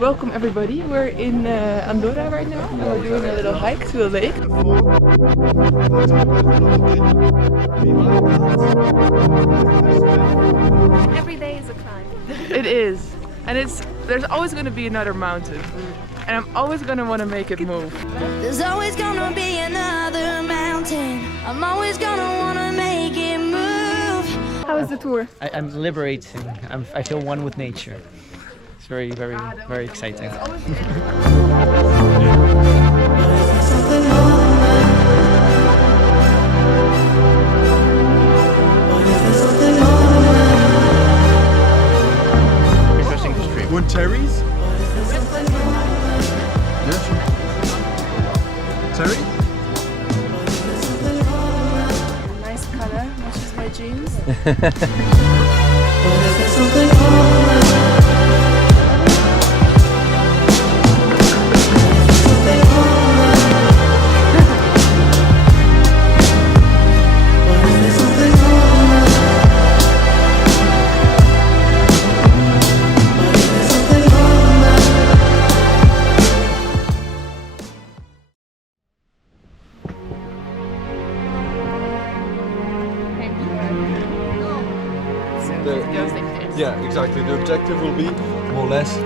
Welcome everybody, we're in Andorra right now. We're doing a little hike to the lake. Every day is a climb. It is, and there's always going to be another mountain, and I'm always going to want to make it move. There's always gonna be another mountain. I'm always gonna wanna make it move. How is the tour? I'm liberating. I feel one with nature. It's very exciting. Interesting to stream. Want Terry's? Yes. Terry? Nice color, matches my jeans. Yeah, exactly. The objective will be more or less